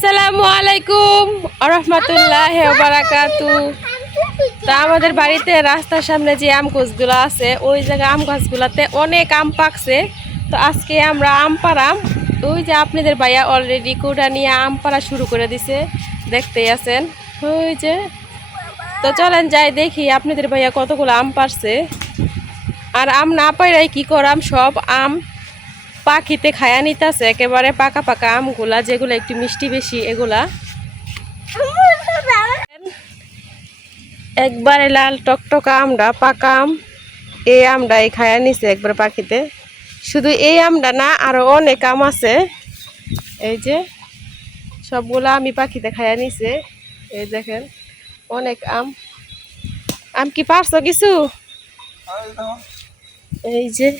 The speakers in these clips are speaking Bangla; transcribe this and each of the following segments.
আসসালামু আলাইকুম রাহমাতুল্লাহি ওয়া বারাকাতু। তা আমাদের বাড়িতে রাস্তার সামনে যে আম গাছগুলো আছে ওই জায়গায় আম গাছগুলোতে অনেক আম পাকছে। তো আজকে আমরা আম পাড়াম। ওই যে আপনাদের ভাইয়া অলরেডি কোড়া নিয়ে আম পাড়া শুরু করে দিছে, দেখতেই আছেন ওই যে। তো চলেন যাই দেখি আপনাদের ভাইয়া কতগুলো আম পারছে। আর আম না পাইরাই কি করাম, সব আম পাখিতে খায়া নিতেছে একেবারে পাকা পাকা আমগুলা, যেগুলো একটু মিষ্টি বেশি এগুলা একবারে লাল টকটকা আমটা পাকা আম। এই আমটাই খায়া নিছে একবারে পাখিতে। শুধু এই আমটা না, আরো অনেক আম আছে। এই যে সবগুলা আমি পাখিতে খায়া নিছে। এই দেখেন অনেক আম। আম কি পারছো কিছু? এই যে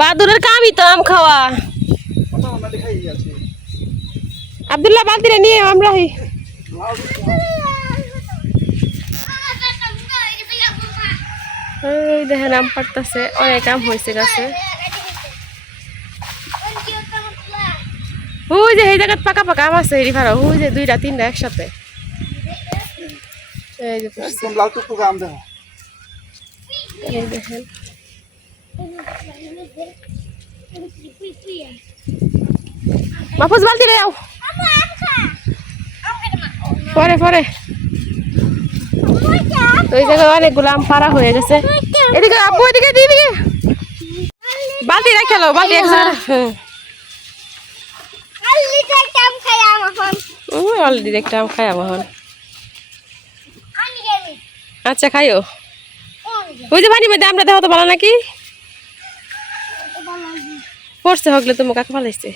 বাদুরের কামই তো আম খাওয়া। আব্দুল্লাহ বালতিরে নিয়ে আমরা দেখেন আম পারতেছে, অনেক আম হয়েছে গাছে। ওই যে এই জায়গায় পাকা পাকা আম আছে, এরি ভাড়া ওই যে দুইটা তিনটা একসাথে। এই যে এই দেখেন মাহফুজ বালতি দাও পরে পরে। ওই জায়গায় অনেকগুলো আম পাড়া হয়ে গেছে। এদিকে আপু এদিকে দিদি বালতি রেখে লো, বালতি এক জায়গায়। অলরেডি একটা আম খাই আমার। আচ্ছা খাইও। ওই যে বাড়ির মধ্যে আমরা দেখো তো ভালো নাকি পড়ছে হগলে তুমি কাকে ভালাইছে।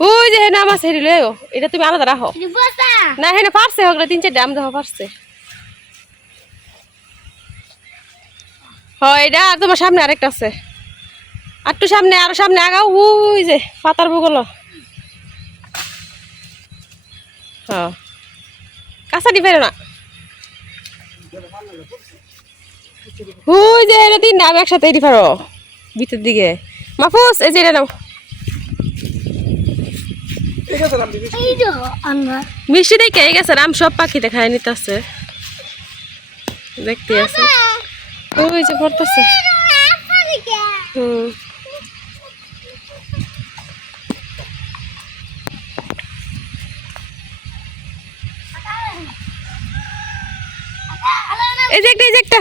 ওই যে নাম আছে হেরিল, এটা তুমি আলাদা রাখো না। হ্যাঁ পারছে হগলে তিন চারটে আম দেখো পারছে। হয় এটা আর তোমার সামনে আরেকটা আছে, আর একটু সামনে আরো সামনে আগাও। ওই যে পাতার ভূগোল হ্যাঁ কাঁচা দিবে না। ওই যে এটা তিন নাম একসাথে এটি পারো ভিতর দিকে। মাহফুজ এই যে এটা নাও। মিষ্টি দেখে গেছে আম সব পাখিতে খাই নিতেছে, দেখতে আছে। ওই যে পড়তেছে। এই যে একটা, এই যে একটা,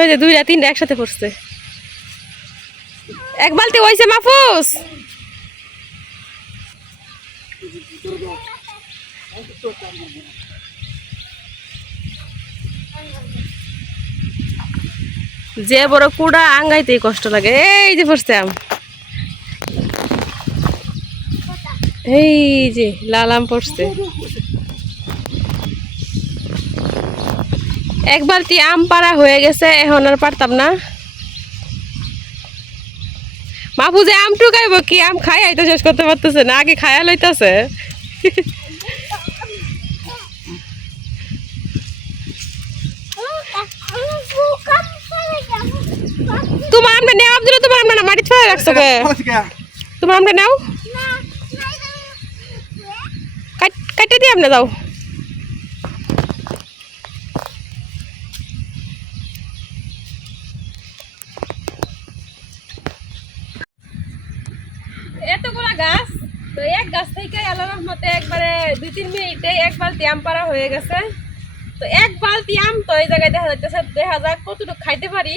ওই যে দুইটা তিনটা একসাথে পড়ছে। এক বালতি হয়েছে মাহফুজ। যে বড় কুড়া আঙ্গাইতেই কষ্ট লাগে। এই যে পড়ছে আম, এই যে লাল আম পড়ছে। এক বালতি আম পাড়া হয়ে গেছে, এখন আর পারতাম না। মাহফুজে আম টুকাইব কি, আম খাই তো শেষ করতে পারতেছে না, আগে খায়া লইতেছে। তোমার আমরা নেও আব্দুল, তোমার আমরা না মাটি ছড়ে রাখছো কে? তোমার আমরা নাও কাটে দিয়ে আমরা যাও। এতগুলা গাছ, তো এক গাছ থেকে আল্লাহর রহমতে একবারে 2-3 মিনিটে এক বালতি আম পাড়া হয়ে গেছে। তো এক বালতি আম তো এই জায়গায় দেখা যাচ্ছে, দেখা যাক কতটুকু খাইতে পারি,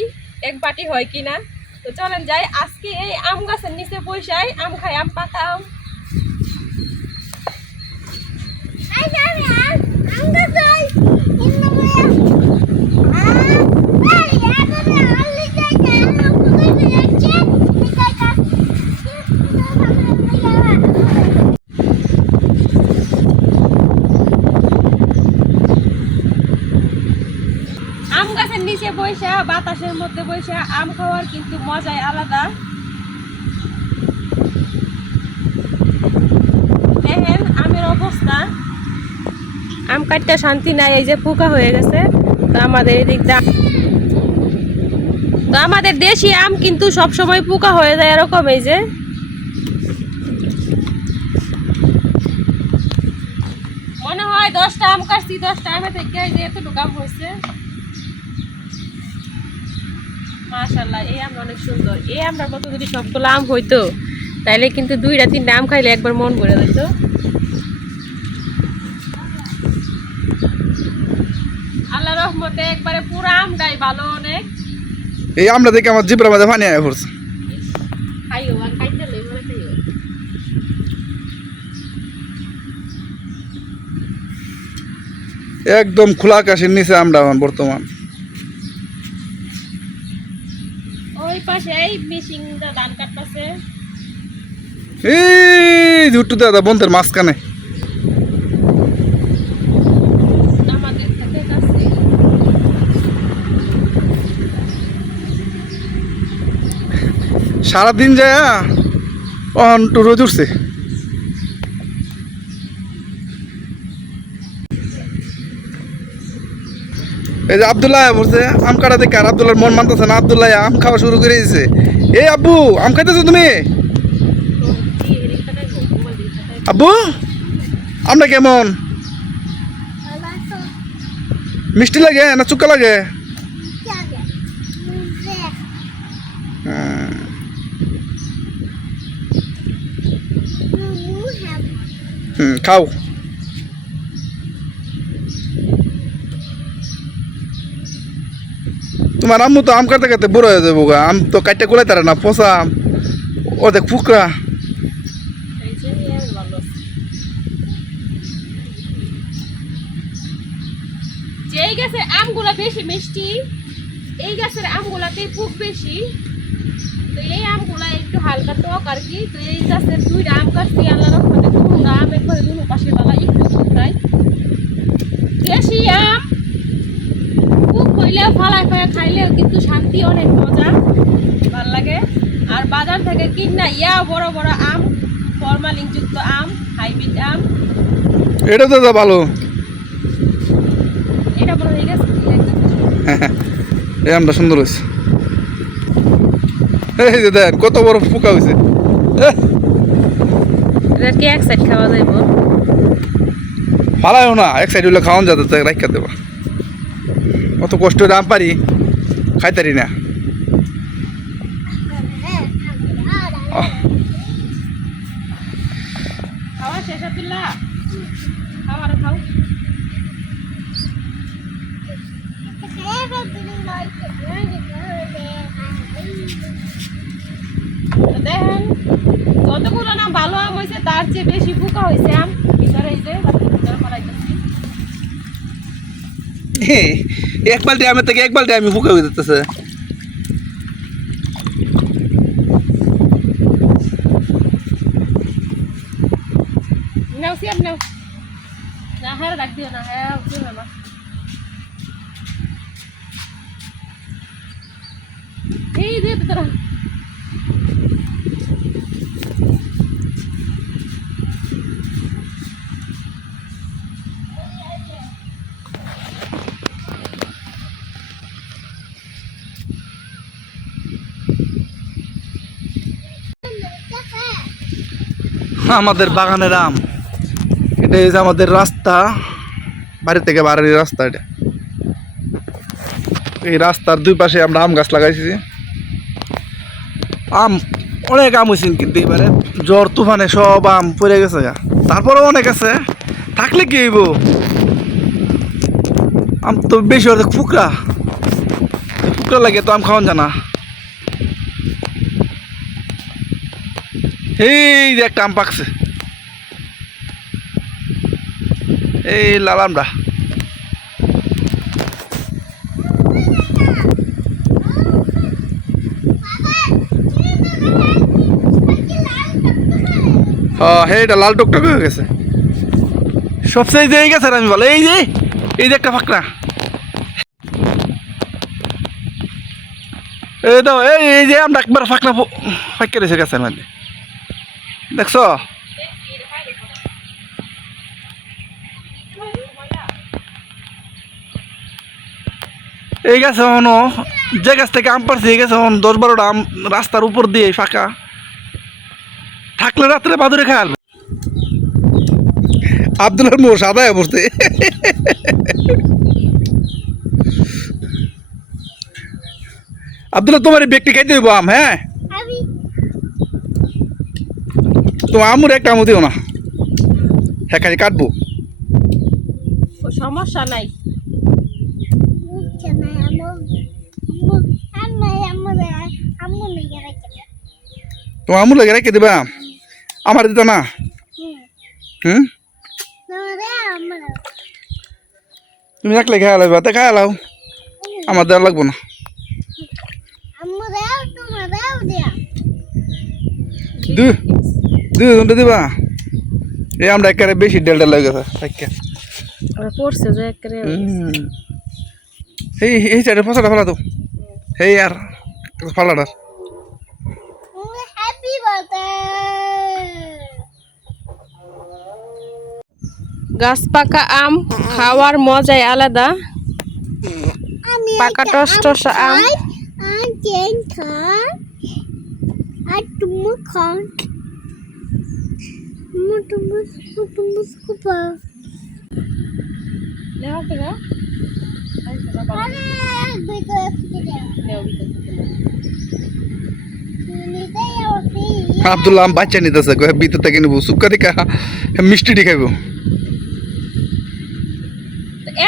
এক বাটি হয় কিনা। তো চলেন যাই আজকে এই আম গাছের নিচে বসাই আম খাই, আম পাকা আম। আম গাছের নিচে বসে বাতাসের মধ্যে বসে আম খাওয়ার কিন্তু মজাই আলাদা। দেখেন আমের অবস্থা, আম কাটতে শান্তি নাই, এই যে পোকা হয়ে গেছে। তো আমাদের এদিক তো আমাদের দেশি আম কিন্তু সব সময় পোকা হয়ে যায় এরকম। এই যে মনে হয় 10টা আম কাটছি, 10টা আমে থেকে এই যে এতটুকু আম হয়েছে। মাশাআল্লাহ, এই আম অনেক সুন্দর। এই আমটার মতো যদি সবগুলো আম হইতো তাইলে কিন্তু 2টা 3টা আম খাইলে একবার মন ভরে যেত। আল্লাহ রহমতে একবারে পুরো আমটাই ভালো অনেক। এই আমরা দেখে আমার জিব্রার মধ্যে পানি আয়া পড়ছে। খাইও আর খাইতে লই মনে খাইও। একদম খোলা আকাশের নিচে আমরা এখন বর্তমান। ওই পাশে এই মেশিনটা ধান কাটতেছে। এই ঝুট্টু দাদা বন্ধের মাঝখানে। আমাদের থেকে কাছে সারাদিন যায় অন টু রোদ উঠছে। এই যে আব্দুল্লাহ বলছে আম কাটা দেখে, আর আব্দুল্লাহর মন মানতেছে না। আব্দুল্লাহ আম খাওয়া শুরু করে দিয়েছে। এই আব্বু আম খাইতেছো তুমি? আব্বু আমটা কেমন? মিষ্টি লাগে না চুক্কা লাগে? খাও। তোমার আম্মু তো আম কাটতে কাটতে বড় হয়ে যাবো গা। আম তো কাটতে কোলাই তারা না, পচা আম। ও দেখ ফুকরা। যেই গাছের আমগুলা বেশি মিষ্টি, এই গাছের আমগুলাতে খুব বেশি। তো এই আমগুলা একটু হালকা টক আর কি। তো এই গাছের 2টা আম গাছটি আল্লাহ রহমতে দুটো আম একবারে দুটো পাশে বালা একটু শুকায়। দেশি আম খুব হইলে ফালায় ফালায় খাইলেও কিন্তু শান্তি, অনেক মজা, ভাল লাগে। আর বাজার থেকে কিনা বড় বড় আম, ফরমালিন যুক্ত আম, হাইব্রিড আম, এটা তো ভালো। এটা বড় হয়ে গেছে। এই আমটা সুন্দর হয়েছে। এই যে দেখ কত বড় পোকা হয়েছে। এটা কি এক সাইড খাওয়া যাইব? ফালাইও না, এক সাইড হলে খাওয়ান যাতে রাখা দেবা। অত কষ্ট দাম পারি খাইতারি না। খাওয়া শেষ আব্দুল্লাহ, খাও আর খাও। দেখেন যতগুলো না ভালো আম হয়েছে তার চেয়ে বেশি পোকা হয়েছে আম ভিতরে। এই যে ভিতরে মারাইতেছি। এক বালতি আমের থেকে এক বালতি আমি পোকা হয়ে যেতেছে। নাও সিয়াম নাও না, হ্যাঁ রাখ দিও না, হ্যাঁ উঠবে না। এই যে তোরা আমাদের বাগানের আম। এটা এই যে আমাদের রাস্তা, বাড়ি থেকে বাড়ির রাস্তা। এটা এই রাস্তার 2 পাশে আমরা আম গাছ লাগাইছি। আম অনেক আম হয়েছে, কিন্তু এবারে জ্বর তুফানে সব আম পড়ে গেছে গা। তারপরেও অনেক আছে, থাকলে কি হইব? আম তো বেশি অর্ধেক ফুকরা ফুকরা লাগে, তো আম খাওয়ান জানা। এই যে একটা আম পাকছে, এই লাল আমটা। হ্যাঁ এটা লাল টকটক হয়ে গেছে। সবচেয়ে যে এই গেছে আমি বলো, এই যে একটা ফাঁকড়া। এই তো এই যে আমরা একবার ফাঁকড়া ফাঁকে রয়েছে গাছের মধ্যে, দেখছো? এই গাছে এখনো যে গাছ থেকে আম পারছি গেছে 10-12টা আম রাস্তার উপর দিয়ে ফাঁকা থাকলে রাত্রে বাদুরে খেয়াল আব্দুলের মোষ সাদা হয়ে পড়ছে আব্দুল্লাহ তোমার এই ব্যক্তি খাইতে হইব আম হ্যাঁ তোমার আমুর একটা আমও দিও না হ্যাঁ খালি কাটবো সমস্যা নাই। তোমার আমুর লাগে রেখে দিবা আমার দিত না হুম তুমি রাখলে খেয়া লাগবে তা খায়া লাও আমার দেওয়া লাগবো না দুই ঘন্টা দিবা এই আমরা একেবারে বেশি ডেলটা লাগে গেছে পড়ছে যে একেবারে এই সাইডে ফসাটা ফেলা তো এই আর ফালাটা গাছ পাকা আম খাওয়ার মজাই আলাদা। পাকা টস টস আম আব্দুল্লাহ আম বাচ্চা নিতেছে ভিতর থেকে নিবো সুক্কা দিকা মিষ্টি খাইব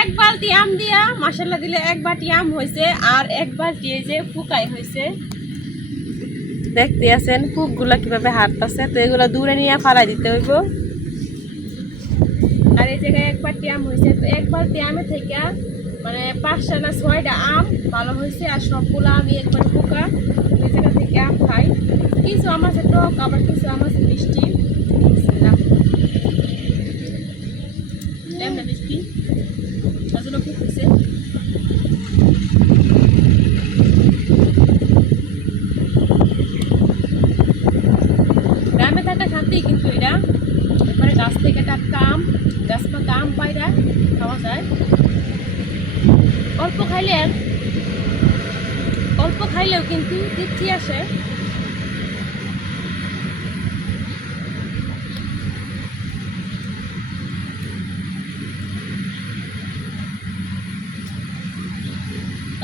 এক বালতি আম দিয়া মাশাআল্লাহ দিলে এক বাটি আম হয়েছে আর এক বালতি এই যে ফুকাই হয়েছে দেখতে আছেন ফুকগুলা কিভাবে হাঁটতেছে তো এগুলো দূরে নিয়ে ফালাই দিতে হইব আর এই জায়গায় এক বাটি আম হয়েছে তো এক বালতি আমে থেকে মানে 5টা না 6টা আম ভালো হয়েছে আর সবগুলো আমি একবার ফুকা এই জায়গা থেকে আম খাই কিছু আম আছে টক আবার কিছু আম আছে মিষ্টি না মিষ্টি আসলে ফুকছে গ্রামে থাকা শান্তি কিন্তু এটা একবারে গাছ থেকে টাটকা আম গাছ পাকা আম পায়রা খাওয়া যায় অল্প খাইলেও কিন্তু তৃপ্তি আসে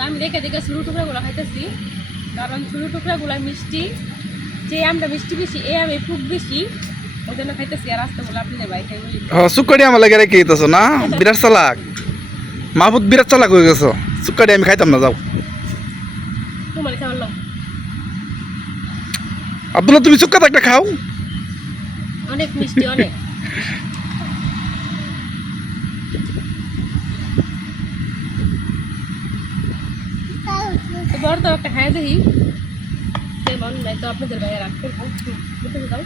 আমি দেখে ছোটো টুকরাগুলো খাইতেছি কারণ ছোটো টুকরাগুলো মিষ্টি যে আমটা মিষ্টি বেশি এই আমি ফুক বেশি ওই জন্য খাইতেছি আর রাস্তাগুলো আপনি ভাই খাই বলি সুক্কাডি আমার লাগে রেখে দিতেছ না বিরাট চালাক মাহবুদ বিরাট চালাক হয়ে গেছো সুক্কাডি আমি খাইতাম না যাও তোমার খাওয়ালাম আব্দুল্লাহ তুমি সুক্কা একটা খাও অনেক মিষ্টি অনেক বড় তো একটা খাই দেখি কেমন নাই তো আপনাদের ভাইয়া রাখতে দাও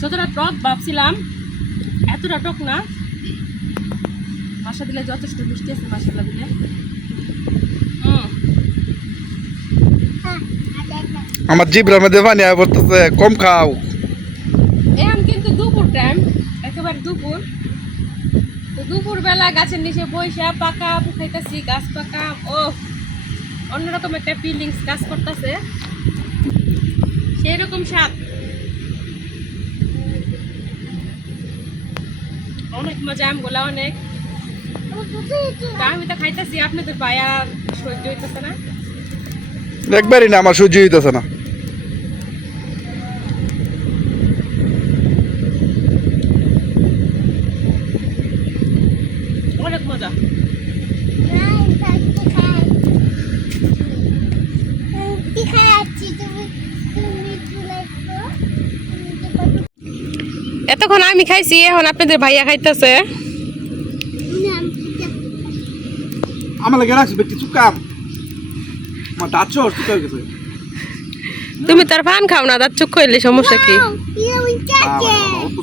যতটা টক ভাবছিলাম এতটা টক না মাশা দিলে যথেষ্ট মিষ্টি আছে মাশাআল্লাহ দিলে আমার জিব্রার মধ্যে পানি আয় পড়তেছে কম খাও এখন কিন্তু দুপুর টাইম একেবারে দুপুর তো দুপুর বেলা গাছের নিচে বইসা পাকা আম খাইতেছি গাছ পাকা ও অন্যরকম একটা ফিলিংস কাজ করতেছে সেই রকম স্বাদ অনেক মজা আমগুলা অনেক আমি তো খাইতেছি আপনাদের পায়া সহ্য হইতেছে না একবারই না আমার সহ্য হইতেছে না অনেক মজা এতক্ষণ আমি খাইছি এখন আপনাদের ভাইয়া খাইতেছে আমার লাগে রাখছি ব্যক্তি চুক্কা আমার দাঁত চোর চুক্কা হয়ে গেছে তুমি তার পান খাও না দাঁত চুক করলে সমস্যা কি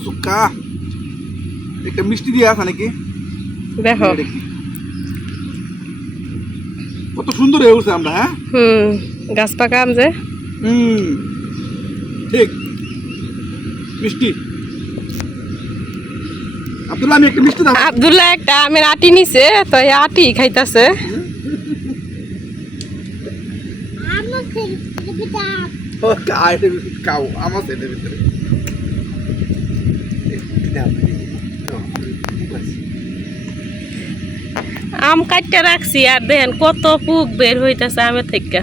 চুক্কা একটা মিষ্টি দিয়ে আছে নাকি দেখো কত সুন্দর হয়ে উঠছে আমরা, হ্যাঁ। গাছ পাকা আম যে। ঠিক মিষ্টি। আব্দুল্লাহ আমি একটা মিষ্টি দাও। আব্দুল্লাহ একটা আমের আটি নিছে, তো এই আটি খাইতাছে। খাও আমার সেটার ভিতরে। আম কাটতে রাখছি আর দেখেন কত পুক বের হইতাছে আমের থেকে।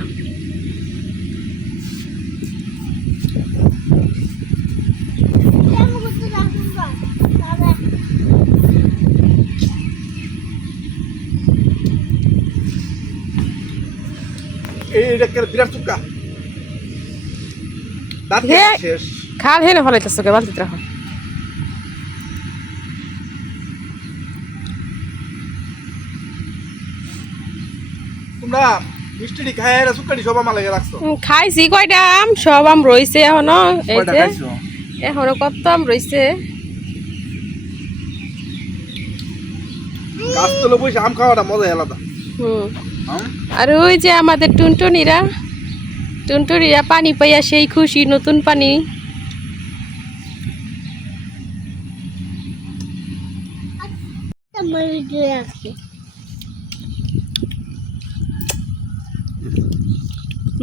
এইটা বিরাট চুক্কা দাঁত শেষ। খাল হেনে ফলাইতেছে কে বালতিতে রাখো। তোমরা মিষ্টি খাই আর চুক্কাটি সব আমার লাগে রাখছো। খাইছি কয়টা আম, সব আম রইছে এখনো। এই কয়টা যে খাইছো? এখনো কত আম রইছে। গাছ তলে বসে আম খাওয়াটা মজা আলাদা। আর ওই যে আমাদের টুনটুনিরা পানি পাইয়া সেই খুশি, নতুন পানি।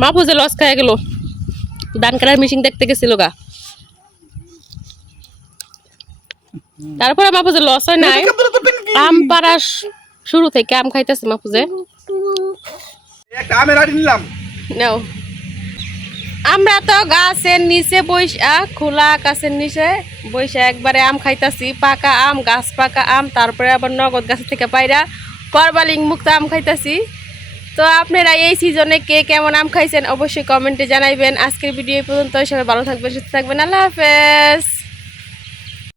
মাহফুজে লস খাইয়া গেল, ধান কাটার মেশিন দেখতে গেছিল গা। তারপরে মাহফুজে লস হয় নাই, আম পাড়া শুরু থেকে আম খাইতেছে মাহফুজে। একটা আমের আটি নিলাম। নাও, আমরা তো গাছের নিচে বইসা, খোলা গাছের নিচে বইসা একবারে আম খাইতাছি, পাকা আম, গাছ পাকা আম। তারপরে আবার নগদ গাছ থেকে পাইরা ফরমালিন মুক্ত আম খাইতাছি। তো আপনারা এই সিজনে কে কেমন আম খাইছেন অবশ্যই কমেন্টে জানাইবেন। আজকের ভিডিও পর্যন্ত, সবাই ভালো থাকবেন, সুস্থ থাকবেন, আল্লাহ হাফেজ।